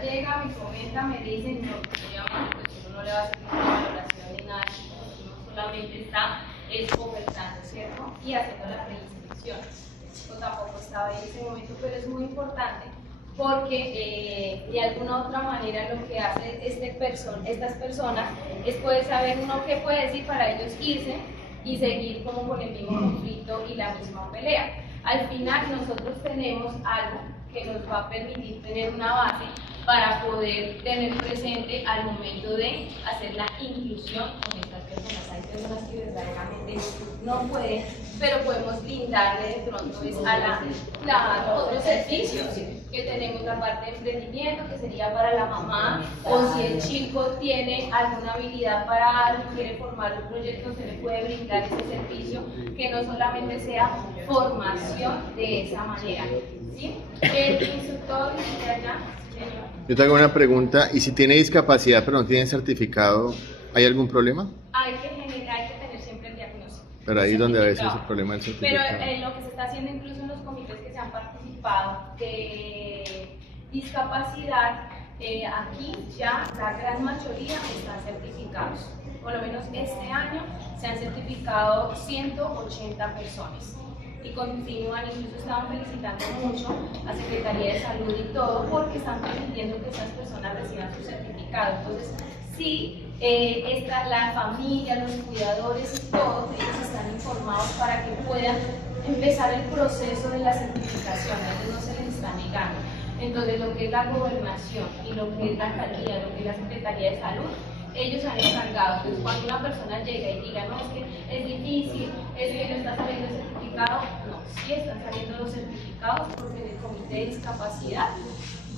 persona llega, me comenta, me dice, no, pues uno no le va a hacer ninguna valoración ni nada, uno solamente está ofertando, ¿cierto? Y haciendo la preinscripción. El chico tampoco estaba en ese momento, pero es muy importante porque de alguna otra manera lo que hace estas personas es poder saber uno qué puede decir para ellos irse y seguir como con el mismo conflicto y la misma pelea. Al final nosotros tenemos algo que nos va a permitir tener una base para poder tener presente al momento de hacer la inclusión con estas personas. Hay personas que verdaderamente no pueden, pero podemos brindarle de pronto a otros servicios que tenemos, la parte de emprendimiento que sería para la mamá, o si el chico tiene alguna habilidad para algo, quiere formar un proyecto, se le puede brindar ese servicio, que no solamente sea formación de esa manera. ¿Sí? El instructor de allá, señor. Yo tengo una pregunta, ¿y si tiene discapacidad pero no tiene certificado, hay algún problema? Hay que tener siempre el diagnóstico. Pero ahí es donde a veces el problema del certificado. Pero lo que se está haciendo incluso en los comités que se han participado de discapacidad, aquí ya la gran mayoría están certificados. Por lo menos este año se han certificado 180 personas. Y continúan, incluso estaban felicitando mucho a Secretaría de Salud y todo, porque están permitiendo que esas personas reciban su certificado. Entonces, sí, la familia, los cuidadores y todos ellos están informados para que puedan empezar el proceso de la certificación. A ellos no se les está negando. Entonces, lo que es la gobernación y lo que es la alcaldía, lo que es la Secretaría de Salud, ellos han encargado. Entonces, cuando una persona llega y diga, no, es que es difícil, es que no está saliendo el certificado, no, sí están saliendo los certificados, porque en el comité de discapacidad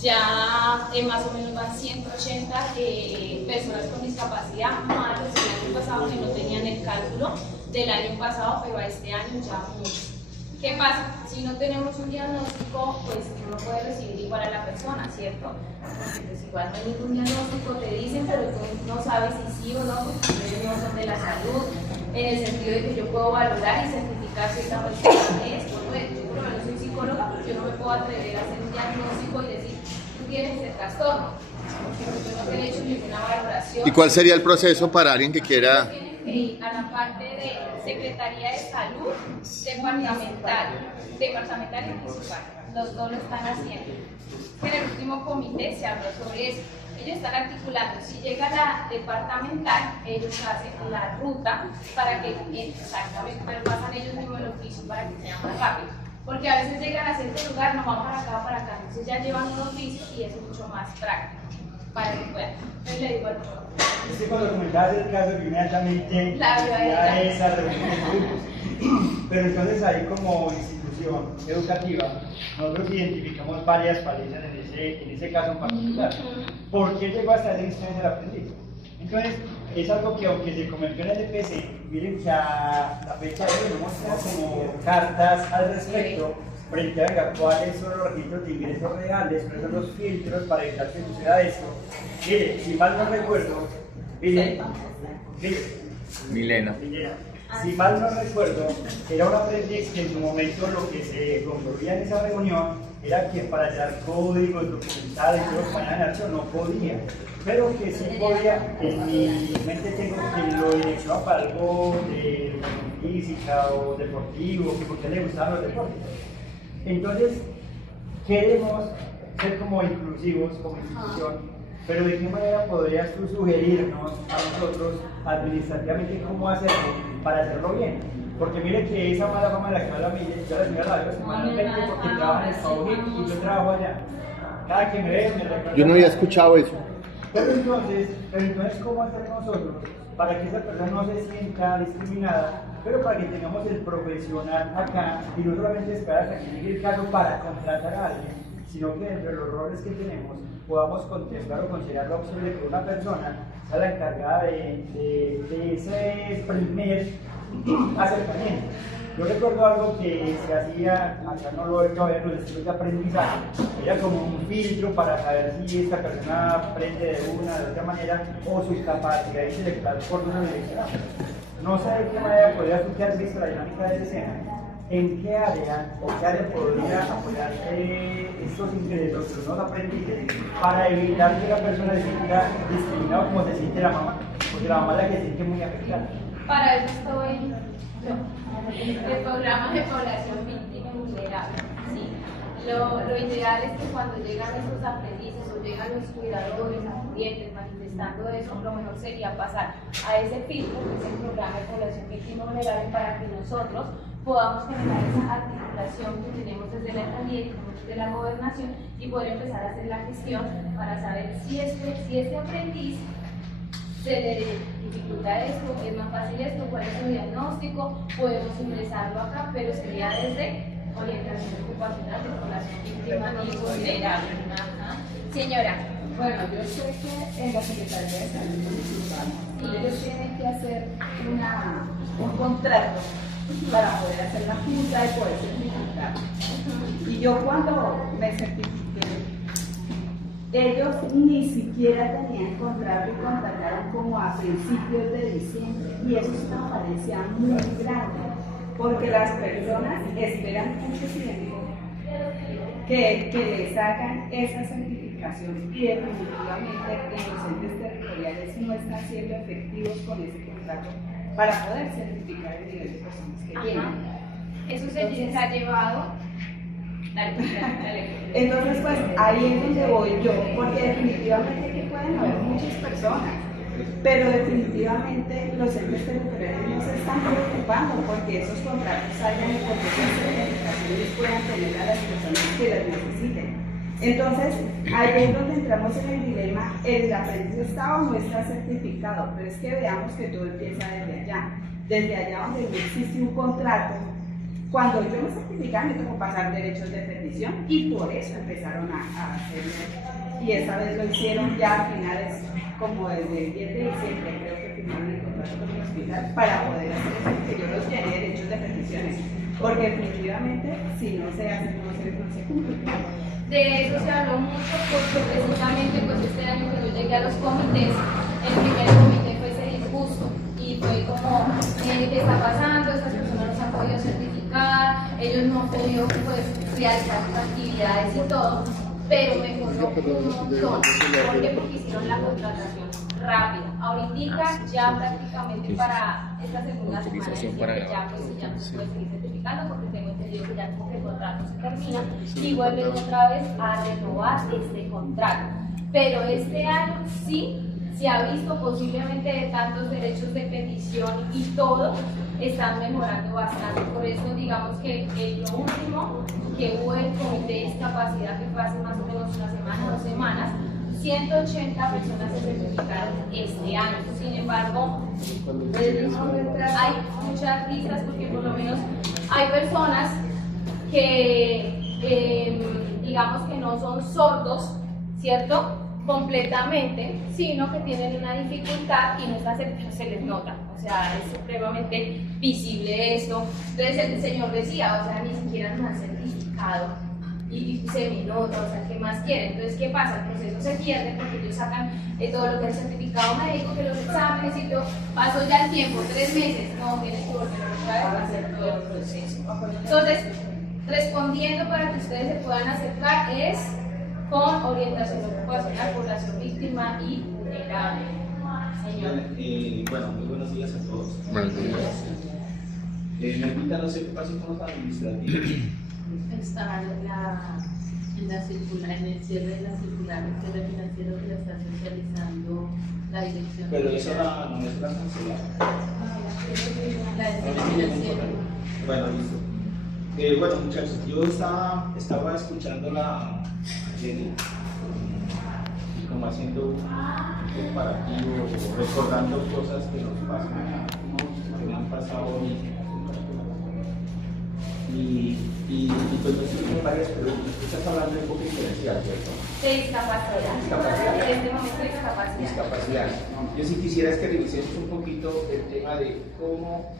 ya más o menos van 180 personas con discapacidad, más los del año pasado que no tenían el cálculo del año pasado, pero a este año ya mucho. ¿Qué pasa? Si no tenemos un diagnóstico, pues uno puede recibir igual a la persona, ¿cierto? Porque pues igual no hay ningún diagnóstico, te dicen, pero tú no sabes si sí o no, porque ustedes no son de la salud, en el sentido de que yo puedo valorar y certificar si esta persona es o no es. Yo por lo menos soy psicóloga, pero yo no me puedo atrever a hacer un diagnóstico y decir, tú tienes el trastorno, porque yo no te he hecho ninguna valoración. ¿Y cuál sería el proceso para alguien que quiera? Tienen que ir a la parte de Secretaría de Salud departamental y municipal. Los dos lo están haciendo. En el último comité se habló sobre eso. Ellos están articulando. Si llega la departamental, ellos hacen la ruta para que exactamente, pero pasan ellos mismos el oficio para que sea más rápido. Porque a veces llegan a cierto lugar, no van para acá. Entonces ya llevan un oficio y es mucho más práctico para que puedan. Entonces le digo al profesor. Es que cuando comentabas el caso, inmediatamente ya esa reunión de grupos. Pero entonces ahí como institución educativa, nosotros identificamos varias falencias en ese caso en particular. ¿Por qué llegó hasta esa instancia del aprendiz? Entonces, es algo que aunque se comentó en el EPC, miren que a la fecha de hoy hemos tenido como cartas al respecto, frente a venga, cuáles son los registros de ingresos reales, cuáles son los filtros para evitar que suceda esto. Mire, si mal no recuerdo, Milena. Si mal no recuerdo, era un aprendiz que en su momento lo que se concluía en esa reunión era que para hallar códigos, documentales, todo lo que mañana en acción no podía, pero que sí podía. En mi mente tengo que lo direccionaba para algo de física o deportivo, que porque le gustaban los deportes. Entonces, queremos ser como inclusivos, como institución, pero ¿de qué manera podrías tú sugerirnos a nosotros administrativamente cómo hacerlo para hacerlo bien? Porque mire que esa mala fama de la que habla yo la señora la veo semanalmente porque trabaja en el Saúl y yo trabajo allá. Cada que me ve me recuerda. Yo no había escuchado eso. Pero entonces, ¿cómo hacer nosotros para que esa persona no se sienta discriminada, pero para que tengamos el profesional acá y no solamente esperar hasta que llegue el caso para contratar a alguien, sino que entre los roles que tenemos podamos contestar o considerar la opción de que una persona sea la encargada de ese primer acercamiento? Yo recuerdo algo que se hacía, acá no lo he hecho ver, los estudios de aprendizaje, era como un filtro para saber si esta persona aprende de una de otra manera o su capacidad intelectual por una dirección. No sé de qué manera podría tú que has visto la dinámica de esa escena. ¿en qué área o qué área podría apoyar estos ingresos de los nuevos aprendices para evitar que la persona se sienta discriminada como se siente la mamá? Porque la mamá es la que se siente muy afectada. Para eso estoy yo, el programa de población víctima y vulnerable. ¿Sí? Lo ideal es que cuando llegan esos aprendices o llegan los cuidadores, acudientes, manifestando eso, lo mejor sería pasar a ese filtro, que es el programa de población víctima y vulnerable, para que nosotros podamos generar esa articulación que tenemos desde la alcaldía y desde la gobernación y poder empezar a hacer la gestión para saber si este aprendiz se le dificulta esto, es más fácil esto, cuál es su diagnóstico, podemos ingresarlo acá, pero sería desde orientación ocupacional de población víctima y vulnerable. Ajá. Señora. Bueno, yo sé que en la Secretaría de Salud Municipal ellos tienen que hacer un contrato para poder hacer la junta y poder certificar. Y yo cuando me certifiqué, ellos ni siquiera tenían contrato y contactaron como a principios de diciembre. Y eso es una falencia muy grande, porque las personas esperan mucho tiempo que les hagan esa certificación y definitivamente los entes territoriales no están siendo efectivos con ese contrato para poder certificar el nivel de personas que tienen. Eso se ha llevado. Dale. Entonces, pues ahí es donde voy yo, porque definitivamente que pueden haber muchas personas, pero definitivamente los entes territoriales no se están preocupando porque esos contratos salgan y porque esas certificaciones puedan tener a las personas que las necesiten. Entonces, ahí es donde entramos en el dilema: el aprendiz está o no está certificado, pero es que veamos que todo empieza desde allá donde no existe un contrato. Cuando yo me certificaba me tocó pasar derechos de petición y por eso empezaron a hacerlo. Y esa vez lo hicieron ya a finales, como desde el 10 de diciembre, creo que firmaron el contrato con el hospital para poder hacer eso, que yo los llené derechos de peticiones. Porque definitivamente, si no se hace, no se cumple. De eso se habló mucho porque precisamente pues este año que yo llegué a los comités, el primer comité fue ese disgusto y fue como, ¿qué está pasando? Estas personas no se han podido certificar, ellos no han podido pues realizar sus actividades y todo, pero me costó un montón. ¿Por qué? Porque hicieron la contratación rápida. Ahorita ya prácticamente para esta segunda semana de diciembre ya pues ya no se puede seguir certificando porque tengo entendido que ya como que el contrato se termina y vuelven otra vez a renovar este contrato. Pero este año sí se ha visto posiblemente de tantos derechos de petición y todo están mejorando bastante. Por eso digamos que lo último que hubo el comité de discapacidad, que fue hace más o menos una semana, 2 semanas, 180 personas se certificaron este año. Sin embargo, hay muchas listas porque por lo menos hay personas que digamos que no son sordos, ¿cierto? Completamente, sino que tienen una dificultad y no está certificado, se les nota, o sea, es supremamente visible esto. Entonces el señor decía, o sea, ni siquiera nos han certificado y se me nota, o sea, ¿qué más quieren? Entonces, ¿qué pasa? El proceso se pierde porque ellos sacan todo lo que es el certificado médico, que los exámenes y todo, pasó ya el tiempo, 3 meses, no, tienes que volver otra vez a hacer todo el proceso. Entonces, respondiendo para que ustedes se puedan acercar es con orientación ocupacional, población víctima y vulnerable. Señor. Bueno, muy buenos días a todos. Buenos días. Ahorita no sé qué pasó con los administrativos. Está en el cierre de la circular del cierre financiero que la está socializando la dirección. Pero eso no es la cancelada. La del cierre financiero. Bueno, listo. Bueno, muchachos, yo estaba escuchando a Jenny y como haciendo un comparativo, recordando cosas que nos pasan, que me han pasado a mí. Y pues me surgen varias preguntas. Tú estás hablando de enfoque diferencial, ¿cierto? De discapacidad. Discapacidad. En este momento discapacidad. Discapacidad. Yo sí quisiera es que revisemos un poquito el tema de cómo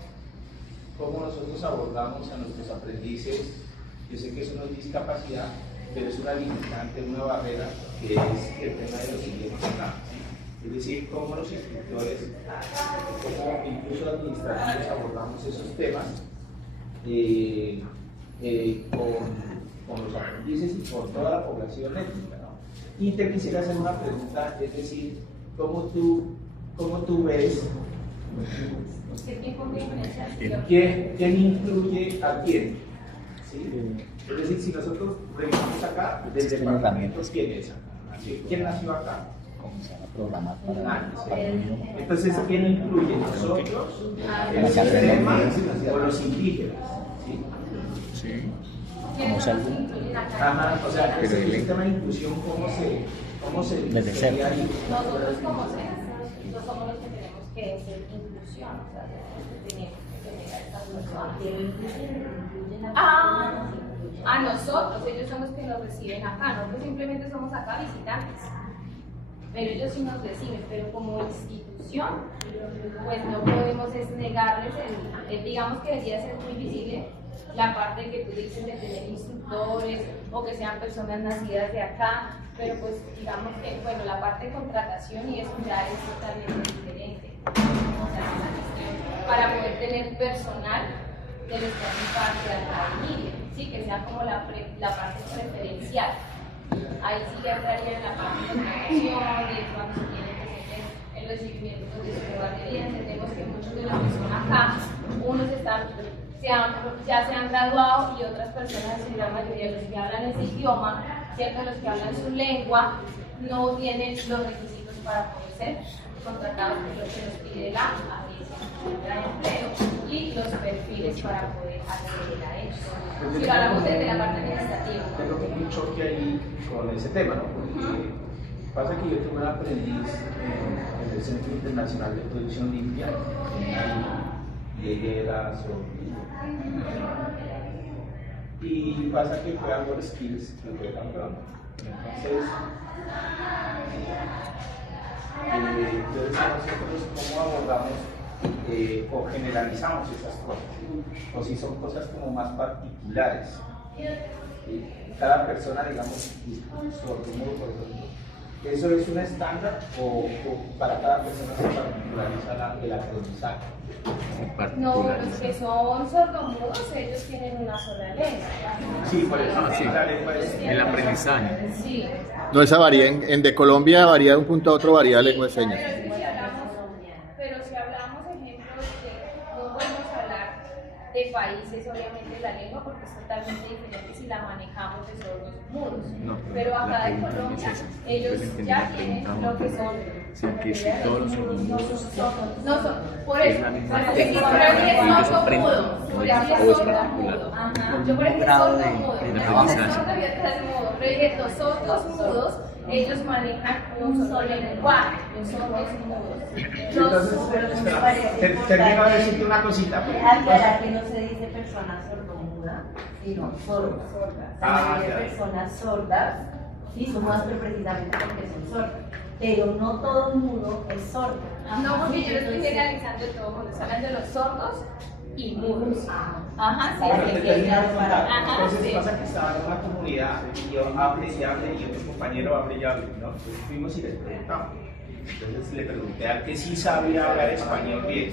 nosotros abordamos a nuestros aprendices. Yo sé que eso no es discapacidad, pero es una limitante, una barrera, que es el tema de los idiomas acá. Es decir, cómo los instructores, cómo incluso administrativos abordamos esos temas con los aprendices y con toda la población étnica, ¿no? Y te quisiera hacer una pregunta, es decir, ¿cómo tú ves quién incluye a quién? ¿Sí? Es decir, si nosotros revisamos acá, del departamento, ¿quién es acá? ¿Quién nació acá? Entonces, ¿quién incluye? ¿Nosotros, el sistema o los indígenas? ¿Sí? ¿Quiénes son los que incluyen acá? Ajá, o sea, ese sistema de inclusión, ¿cómo se sería ahí? Nosotros como seres, nosotros somos los que tenemos que hacer inclusión, o sea, tenemos que tener a estas personas. A nosotros, ellos son los que nos reciben acá, nosotros simplemente somos acá visitantes, pero ellos sí nos reciben, pero como institución, pues no podemos negarles, digamos que debería ser muy visible la parte que tú dices de tener instructores o que sean personas nacidas de acá, pero pues digamos que, bueno, la parte de contratación y eso ya es totalmente diferente. O sea, es una cuestión para poder tener personal de los que hacen parte de acá de Miriam, ¿sí? Que sea como la parte preferencial. Ahí sí ya entraría en la parte de contratación, de cuando se tiene que meter en los seguimientos de su guardería. Entendemos que muchos de los que son acá, unos ya se han graduado y otras personas, en la mayoría de los que hablan ese idioma, ¿cierto? Los que hablan su lengua, no tienen los requisitos para poder ser contratados, que es lo que nos pide la Agencia de Empleo, y los perfiles para poder acceder a ellos. Si lo hablamos desde la parte administrativa. Tengo un choque ahí con ese tema, ¿no? Porque pasa que yo tuve un aprendiz en el Centro Internacional de Producción Limpia, y ella era sordo. Y pasa que fue algo de skills que fue campeón. Entonces, nosotros cómo abordamos o generalizamos esas cosas, o si son cosas como más particulares. Cada persona, digamos, sordomudo, por ejemplo, ¿eso es un estándar o para cada persona se particulariza el aprendizaje? No, los que son sordomudos, ellos tienen una sola lengua. Sí, por eso la lengua es el aprendizaje. Sí. No, esa varía, de Colombia varía de un punto a otro, varía la lengua de señas. Pero si hablamos, ejemplos de, no podemos hablar de países, obviamente la lengua, porque es totalmente diferente si la manejamos de sordos mudos. No, pero acá en Colombia, ellos ya tienen lo que son. Que si todos los sordomudos No son, por eso, es la misma por cosa. Ellos aprenden, por eso todo es es sordomudo. particular. Ajá. Yo por ejemplo grado de sordomudo. aprendizaje. No debía ser mudo, pero dije, los sordos mudos, ellos manejan un solo lenguaje, los sordos mudos. Entonces, termino de decirte una cosita. Pues. Aclarar que no se dice persona sordomuda, sino sordas. La Ah, mayoría de ya. personas sordas, sí, son mudas, pero precisamente porque son sordas. Pero no todo mudo es sordo. No, porque yo lo estoy generalizando de todo el mundo, estoy hablando de los sordos y mudos. Ajá, sí. Para que quede claro. Entonces sí. pasa que estaba en una comunidad y yo hable y hable y otro compañero hable y hable, ¿no? Entonces fuimos y les preguntamos. Entonces le pregunté al que sí sabía hablar español bien.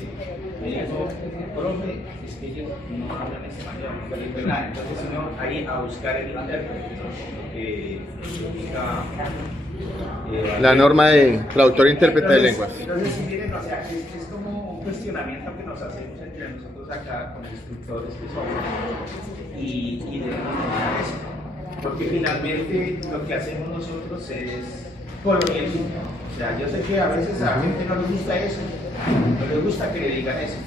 Me dijo, profe, es que ellos no hablan español. Yo le dije, nada, entonces uno ahí a buscar el intérprete, que significa... La norma de traductor e intérprete de lenguas. Entonces, si miren, o sea, es como un cuestionamiento que nos hacemos entre nosotros acá con instructores que somos y debemos mejorar eso. Porque finalmente lo que hacemos nosotros es colonialismo. O sea, yo sé que a veces a la gente no le gusta eso, no le gusta que le digan eso.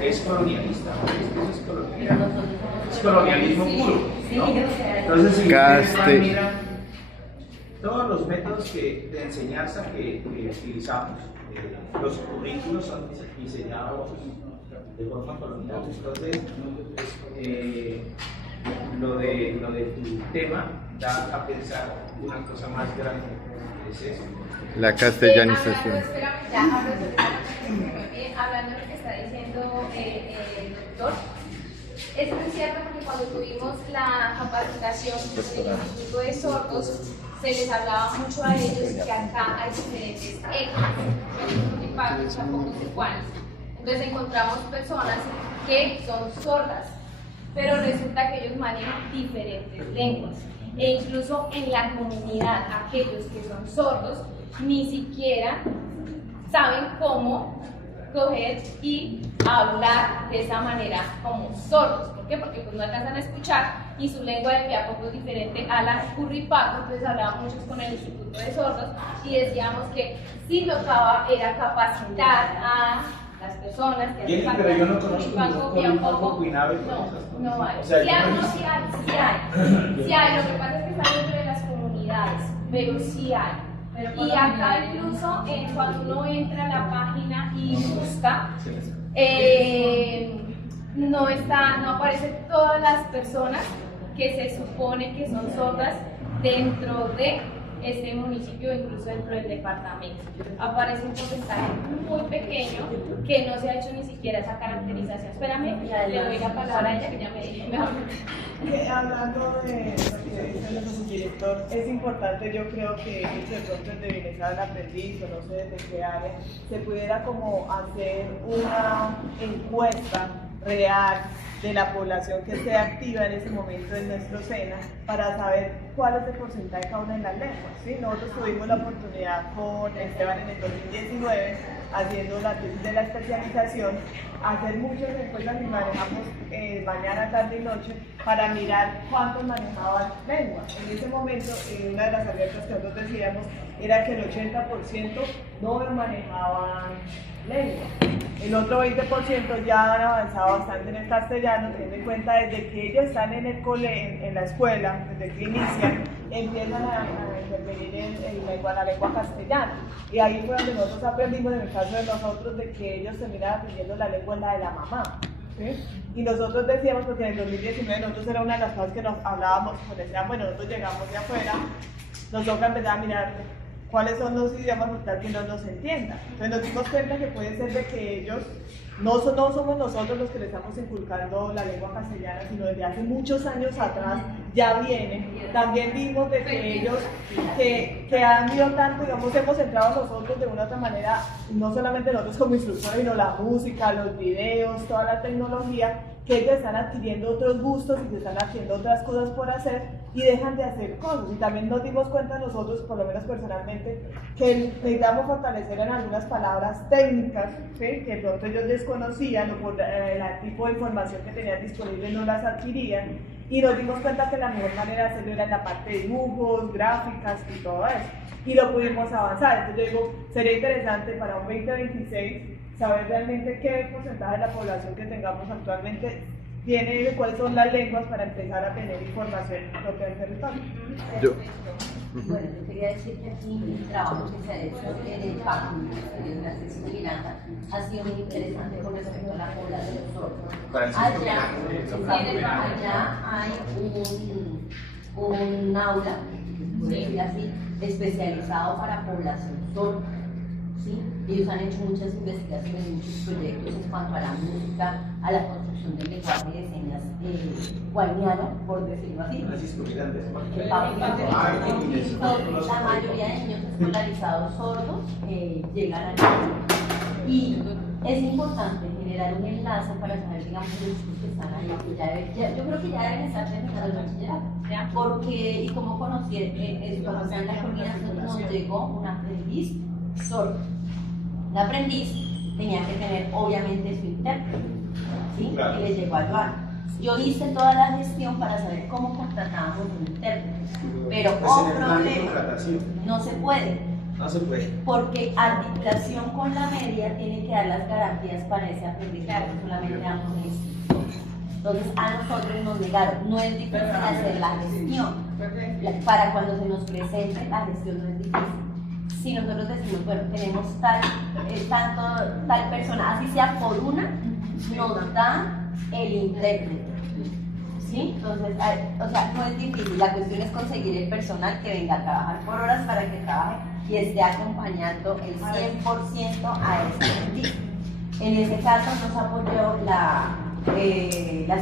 Es colonialista, ¿no? Eso es colonialismo. Es colonialismo puro, ¿no? Entonces, si ustedes miran todos los métodos de enseñanza que utilizamos, los currículos son diseñados de forma colonial. Entonces, lo de tu tema da a pensar una cosa más grande, es eso. La castellanización. Hablando de lo que está diciendo el doctor, es muy cierto porque cuando tuvimos la capacitación del Instituto de Sordos, se les hablaba mucho a ellos que acá hay diferentes etnias, impactos, tampoco iguales. Entonces encontramos personas que son sordas, pero resulta que ellos manejan diferentes lenguas. E incluso en la comunidad, aquellos que son sordos ni siquiera saben cómo coger y hablar de esa manera como sordos. ¿Por qué? Porque pues no alcanzan a escuchar y su lengua de poco es diferente a la curripaco. Entonces hablábamos muchos con el Instituto de Sordos y decíamos que sí tocaba era capacitar a las personas que Jenny, pero yo no conozco ningún curripaco cuinable. no hay. O sea, Sí hay. Sí hay. Lo que pasa es que está dentro de las comunidades, pero sí hay. Y acá incluso cuando uno entra a la página y busca, no aparecen todas las personas que se supone que son sordas dentro de este municipio, incluso dentro del departamento. Aparece un porcentaje muy pequeño que no se ha hecho ni siquiera esa caracterización. Espérame, le doy la palabra a ella que ya me dice mejor. Hablando de lo que dice nuestro director, es importante, yo creo que de pronto desde bienestar del aprendiz o no sé desde qué área, se pudiera como hacer una encuesta real de la población que esté activa en ese momento en nuestro SENA para saber cuál es el porcentaje cada una de las lenguas. ¿Sí? Nosotros tuvimos la oportunidad con Esteban en el 2019, haciendo la tesis de la especialización, hacer muchas encuestas y manejamos mañana, tarde y noche para mirar cuántos manejaban lenguas. En ese momento, una de las alertas que nosotros decíamos era que el 80% no manejaban lengua. El otro 20% ya han avanzado bastante en el castellano, teniendo en cuenta desde que ellos están en el en la escuela, desde que inician, empiezan a intervenir en la lengua castellana. Y ahí fue donde nosotros aprendimos, en el caso de nosotros, de que ellos terminaban aprendiendo la lengua la de la mamá. ¿Sí? Y nosotros decíamos, porque en el 2019 nosotros era una de las cosas que nos hablábamos, pues decían, bueno, nosotros llegamos de afuera, nos toca empezar a mirar cuáles son los idiomas para que no nos entiendan. Entonces nos dimos cuenta que puede ser de que ellos, no somos nosotros los que les estamos inculcando la lengua castellana, sino desde hace muchos años atrás ya vienen. También vimos de que ellos, que han ido tanto, digamos, hemos entrado nosotros de una u otra manera, no solamente nosotros como instructores, sino la música, los videos, toda la tecnología, que ellos están adquiriendo otros gustos y se están haciendo otras cosas por hacer y dejan de hacer cosas. Y también nos dimos cuenta nosotros, por lo menos personalmente, que necesitamos fortalecer en algunas palabras técnicas, ¿sí? Que pronto ellos desconocían o por el tipo de información que tenían disponible no las adquirían. Y nos dimos cuenta que la mejor manera de hacerlo era en la parte de dibujos, gráficas y todo eso. Y lo pudimos avanzar. Entonces yo digo, sería interesante para un 2026 saber realmente qué porcentaje de la población que tengamos actualmente tiene, cuáles son las lenguas para empezar a tener información propia del territorio. Bueno, yo quería decir que aquí el trabajo que se ha hecho en el PAC, en la sección de Miranda, ha sido muy interesante con respecto a la población sorda. Allá hay un aula, por decir así, especializado para población sorda. ¿Sí? Ellos han hecho muchas investigaciones, muchos proyectos en cuanto a la música, a la construcción del lenguaje de señas guarniano, por decirlo así. La mayoría de niños escolarizados sordos llegan allá. Y es importante generar un enlace para saber, digamos, los chicos que están ahí, que yo creo que ya deben estar terminando el bachillerato. Porque, y como conocí esto, o sea, en la coordinación nos llegó un aprendiz sordo. El aprendiz tenía que tener obviamente su intérprete, ¿sí? Claro. Y le llegó a ayudar. Yo hice toda la gestión para saber cómo contratábamos un intérprete, pero con problema, no se puede. No se puede. Porque articulación con la media tiene que dar las garantías para ese aprendizaje, solamente damos esto. Entonces a nosotros nos negaron, no es difícil hacer la gestión, para cuando se nos presente la gestión no es difícil. Si nosotros decimos, bueno, tenemos tal persona, así sea por una, nos da el intérprete. ¿Sí? Entonces, o sea, no es difícil, la cuestión es conseguir el personal que venga a trabajar por horas para que trabaje y esté acompañando el 100% a este aprendiz. En ese caso nos apoyó la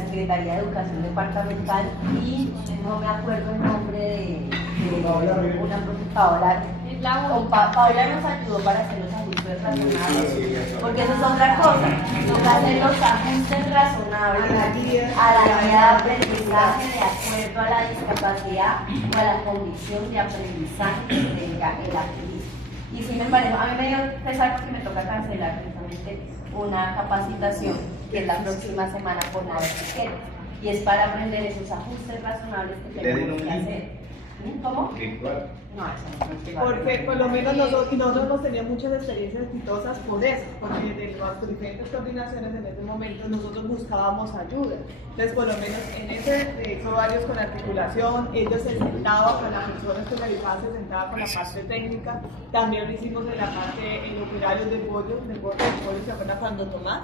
Secretaría de Educación Departamental y no me acuerdo el nombre de una profesora, la O única. Paula nos ayudó para hacer los ajustes razonables, porque eso es otra cosa, toca hacer los ajustes razonables a la guía de aprendizaje de acuerdo a la discapacidad o a la condición de aprendizaje que tenga el aprendiz. Y si me parece, a mí me dio pesar porque me toca cancelar precisamente una capacitación que es la próxima semana por no haber tiquetes, y es para aprender esos ajustes razonables que tenemos que hacer. ¿Cómo? No, eso no. Porque por lo menos nosotros hemos tenido muchas experiencias exitosas por eso, porque de las diferentes coordinaciones en ese momento nosotros buscábamos ayuda. Entonces, por lo menos en ese hizo varios con articulación, ellos se sentaban con las personas que realizaban, se sentaban con la parte técnica. También lo hicimos en la parte, en los horarios del pollo, ¿se acuerdan cuando Tomás?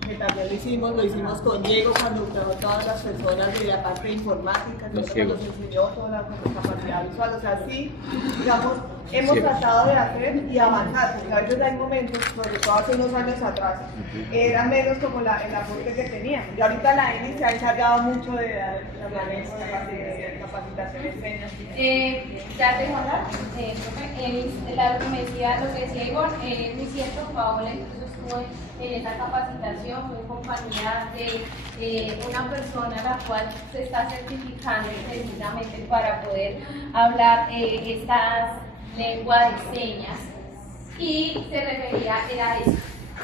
Que también lo hicimos con Diego cuando trabajó todas las personas de la parte de informática, que nos enseñó toda la capacidad visual. O sea, sí, digamos, hemos tratado de hacer y avanzar, porque a veces hay momentos, sobre todo hace unos años atrás, era menos como el aporte que teníamos. Y ahorita la ENI se ha encargado mucho de dar capacitaciones Ya tengo hablar, profe, me decía lo que decía Igor, muy cierto, Paola incluso estuvo en esa capacitación, fue en compañía de una persona a la cual se está certificando precisamente para poder hablar estas lenguas de señas, y se refería a eso,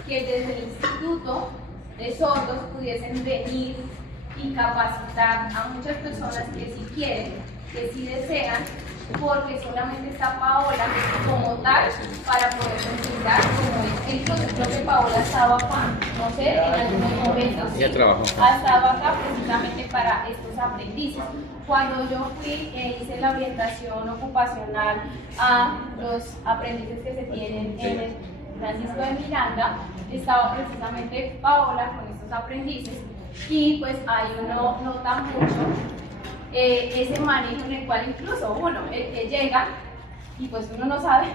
que desde el Instituto de Sordos pudiesen venir y capacitar a muchas personas que si quieren, que si desean, porque solamente está Paola como tal para poder considerar como incluso creo que Paola estaba acá, no sé, en algunos momentos sí, estaba acá precisamente para estos aprendices. Cuando yo fui e hice la orientación ocupacional a los aprendices que se tienen en el Francisco de Miranda, estaba precisamente Paola con estos aprendices, y pues ahí uno nota mucho ese manejo en el cual incluso uno, el que llega y pues uno no sabe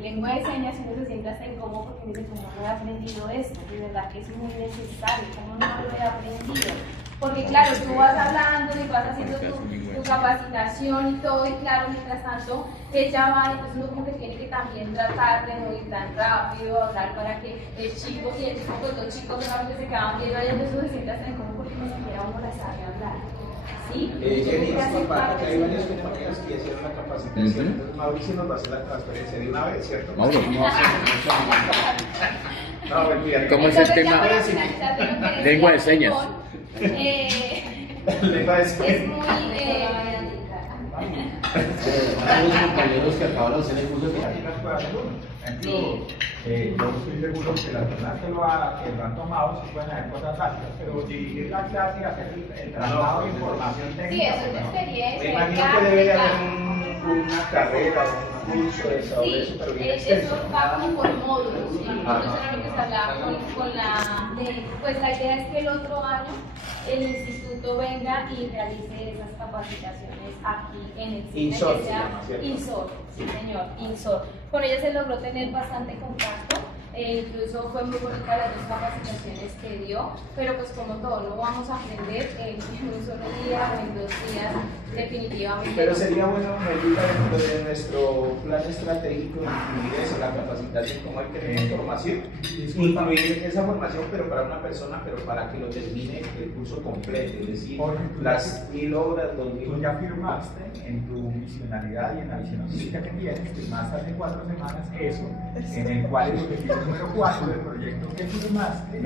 lengua de señas, uno se siente hasta incómodo porque dice, ¿cómo no he aprendido esto? De verdad que es muy necesario, ¿cómo no lo he aprendido? Porque claro, tú vas hablando y vas haciendo tu capacitación y todo, y claro, mientras tanto ella va, entonces uno como que tiene que también tratar de no ir tan rápido, hablar para que el chico, y el chico, pues los chicos solamente se quedan viendo ahí, entonces uno se siente hasta incómodo porque ni siquiera uno la sabe hablar. ¿Sí? Jenny, aparte que hay varios compañeros que hicieron la capacitación, entonces Mauricio nos va a hacer la transferencia de una vez, ¿cierto? Mauro, ¿cómo va a No, mentira. ¿Cómo es el tema? Lengua de señas. Lengua de señas. Es muy... Hay unos compañeros que acaban de hacer el curso de Aquí las puede hacer uno. Por ejemplo, yo estoy seguro que las personas que lo han tomado sí pueden hacer cosas básicas, pero dirigir la clase y hacer el traslado de información técnica. Sí, eso es experiencia. Me imagino que debe haber una carrera o un curso de sobre eso, pero bien extenso. Eso va como por módulos, ¿sí? Entonces era lo que se hablaba con la... pues la idea es que el otro año el instituto venga y realice esas capacitaciones aquí en el cine, INSOR, que sea INSOR, sí señor, INSOR. Con ella se logró tener bastante contacto, incluso fue muy bonita las dos capacitaciones que dio, pero pues como todo, no vamos a aprender en un solo día o en 2 días, definitivamente. Pero sería bueno, Melita, dentro de nuestro plan estratégico, incluir eso, la capacitación, como hay que tener formación, incluir esa formación, pero para una persona, pero para que lo termine el curso completo, es decir, las 1000 horas, 2000. Tú ya firmaste en tu misionalidad y en la visión cívica que tienes, firmaste hace 4 semanas eso, en el cual el objetivo número 4 del proyecto que firmaste,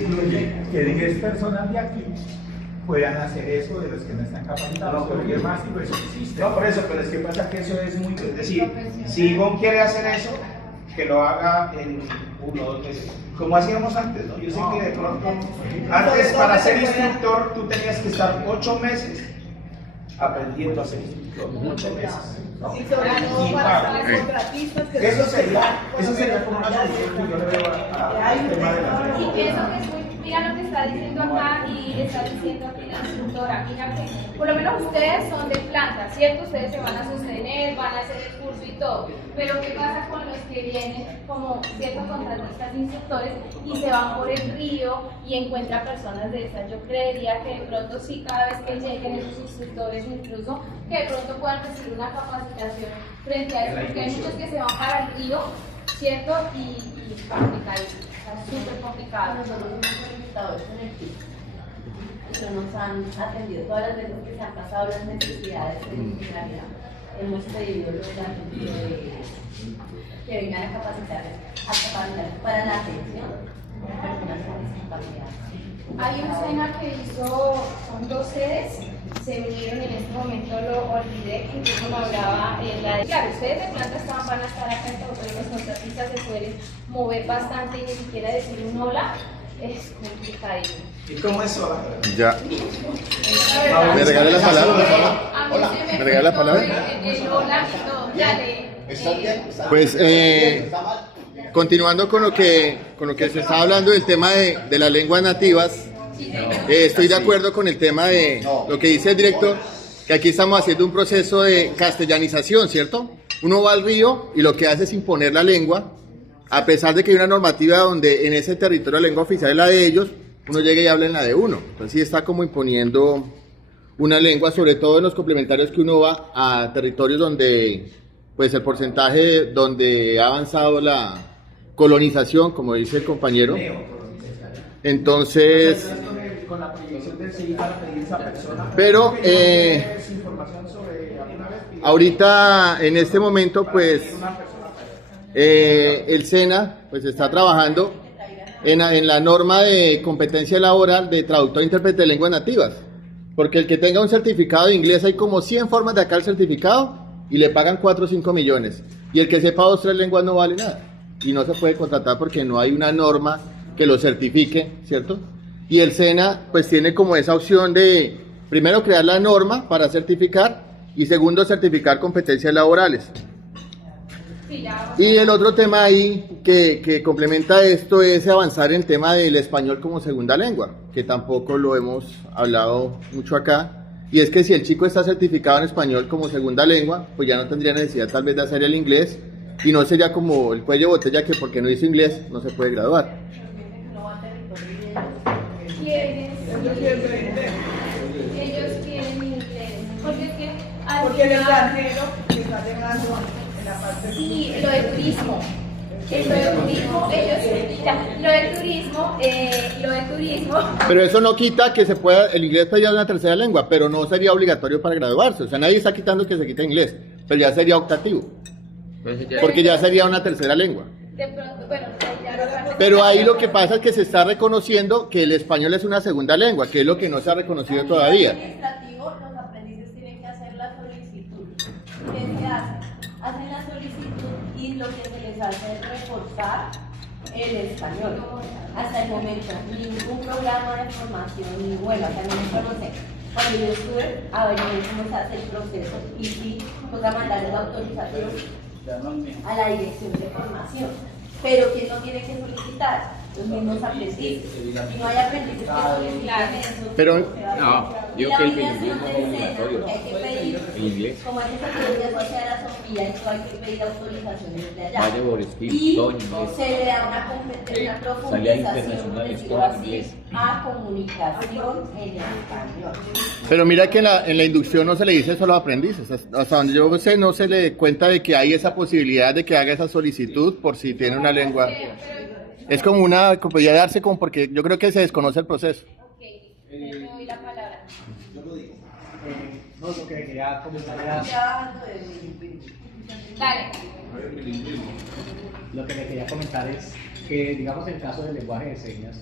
incluye que 10 personas de aquí puedan hacer eso de los que no están capacitados, pero y más y eso existe. No, por eso, pero es que pasa que eso es muy, es decir, si Ivonne quiere hacer eso, que lo haga en 1 o 2 meses, como hacíamos antes, ¿no? Yo sé que de pronto, antes para ser instructor tú tenías que estar 8 meses aprendiendo a ser instructor, 8 meses. ¿no? Y sobre todo para los contratistas que Eso sería como una solución que yo le veo al tema de la Y pienso que es muy, mira lo que está diciendo acá y está diciendo aquí la instructora, mira que por lo menos ustedes son de planta, ¿cierto? Ustedes se van a sostener, van a hacer el curso y todo, pero ¿qué pasa con los que vienen como ciertos contratistas instructores y se van por el río y encuentran personas de estas? Yo creería que de pronto sí, cada vez que lleguen esos instructores incluso, que de pronto puedan recibir una capacitación frente a eso, porque hay muchos que se van para el río, ¿cierto? Y complicadísimo, o sea, súper complicado. Nosotros hemos solicitado eso en el piso. Eso nos han atendido todas las veces que se han pasado las necesidades de disciplinaria. Hemos pedido que vengan a capacitar para la atención de personas con discapacidad. Hay un SENA que hizo, son 2 sedes, se vinieron en este momento, lo olvidé, que incluso me hablaba la de... Claro, ustedes de planta van a estar acá en todo, pero los contratistas se suelen mover bastante y ni siquiera decir un hola es complicadísimo. ¿Y cómo es hola? Ya. ¿Me regala la palabra, por favor? Hola. ¿Me regala la palabra? El hola y todo, dale. Pues continuando con lo que se estaba hablando del tema de las lenguas nativas, estoy de acuerdo con el tema de lo que dice el director, que aquí estamos haciendo un proceso de castellanización, ¿cierto? Uno va al río y lo que hace es imponer la lengua, a pesar de que hay una normativa donde en ese territorio la lengua oficial es la de ellos, uno llega y habla en la de uno. Entonces sí está como imponiendo una lengua, sobre todo en los complementarios que uno va a territorios donde pues el porcentaje donde ha avanzado la colonización, como dice el compañero. Entonces, con la prohibición del sí para pedir esa persona. Pero información sobre alguna vez. ahorita en este momento pues el SENA pues está trabajando en la norma de competencia laboral de traductor e intérprete de lenguas nativas, porque el que tenga un certificado de inglés, hay como 100 formas de sacar el certificado y le pagan 4 o 5 millones, y el que sepa 2 o 3 lenguas no vale nada y no se puede contratar porque no hay una norma que lo certifique, ¿cierto? Y el SENA pues tiene como esa opción de primero crear la norma para certificar y segundo certificar competencias laborales. Y el otro tema ahí que complementa esto es avanzar en el tema del español como segunda lengua, que tampoco lo hemos hablado mucho acá, y es que si el chico está certificado en español como segunda lengua, pues ya no tendría necesidad tal vez de hacer el inglés, y no sería como el cuello de botella que porque no hizo inglés no se puede graduar. Ellos quieren inglés, porque es que Porque el extranjero que está llegando en la parte... Sí, lo de turismo. Lo de turismo. Pero eso no quita que se pueda, el inglés sería una tercera lengua, pero no sería obligatorio para graduarse. O sea, nadie está quitando que se quite inglés, pero ya sería optativo, porque ya sería una tercera lengua. De pronto, bueno, Pero ahí lo que pasa es que se está reconociendo que el español es una segunda lengua, que es lo que no se ha reconocido todavía. Administrativo, los aprendices tienen que hacer la solicitud. ¿Qué se hace? Hacen la solicitud y lo que se les hace es reforzar el español. Hasta el momento, ningún programa de formación, ni bueno, también no sé. Cuando yo estuve, a ver cómo se hace el proceso y sí, toca mandar el autorización a la dirección de formación. Pero ¿quién no tiene que solicitar? Los mismos aprendices. Si no hay aprendices que soliciten eso, Pero no, yo la que el obligación bilingüismo del es SENA, obligatorio. que hay que pedir, El inglés. como es esa teoría social a Sofía, eso hay que pedir autorizaciones de allá. Vaya por escrito, Y todo en inglés. se le da una competencia, Salida profundización, internacional, por decirlo escuela así, inglés. a comunicación en español. Pero mira que en la inducción no se le dice eso a los aprendices. Hasta donde yo sé, no se le cuenta de que hay esa posibilidad de que haga esa solicitud por si tiene una lengua. Es como una, como podría darse como porque yo creo que se desconoce el proceso. le doy la palabra. Yo lo digo. No, lo que quería comentar era... Dale. Lo que le quería comentar es que, digamos, en el caso del lenguaje de señas,